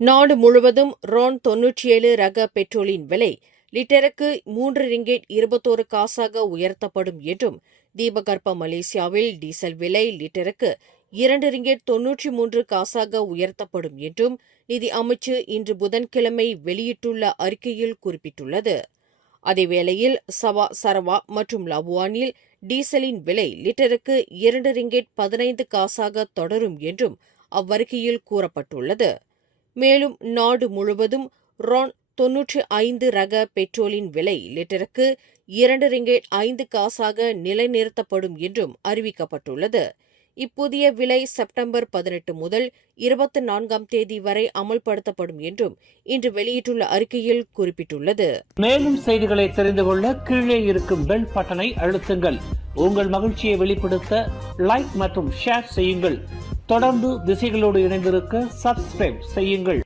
நாடு முழுவதும் ரான் 97 ரக பெட்ரோலின் விலை லிட்டருக்கு 3 ரிங்கெட் 21 காசாக உயர்த்தப்படும் என்றும், தீபகற்ப மலேசியாவில் டீசல் விலை லிட்டருக்கு 2 ரிங்கெட் 93 காசாக உயர்த்தப்படும் என்றும் நிதி அமைச்சு இன்று புதன்கிழமை வெளியிட்டுள்ள அறிக்கையில் குறிப்பிட்டுள்ளது. அதேவேளையில் சவா, சரவா மற்றும் லபுவானில் டீசலின் விலை லிட்டருக்கு 2 ரிங்கெட் 15 காசாக தொடரும் என்றும் அவ்வறிக்கையில் கூறப்பட்டுள்ளது. மேலும் நாடு முழுவதும் ரான் 95 ரக பெட்ரோலின் விலை லிட்டருக்கு 2 ரிங்கெட் 5 காசாக நிலைநிறுத்தப்படும் என்றும் அறிவிக்கப்பட்டுள்ளது. இப்புதிய விலை செப்டம்பர் 18 முதல் 24ஆம் தேதி வரை அமல்படுத்தப்படும் என்றும் இன்று வெளியிட்டுள்ள அறிக்கையில் குறிப்பிட்டுள்ளது. மேலும் செய்திகளை தெரிந்து கொள்ள கீழே இருக்கும் பெல் பட்டனை அழுத்துங்கள். உங்கள் மகிழ்ச்சியை வெளிப்படுத்த லைக் மற்றும் ஷேர் செய்யுங்கள். தொடர்ந்து திசைகளோடு இணைந்திருக்க சப்ஸ்கிரைப் செய்யுங்கள்.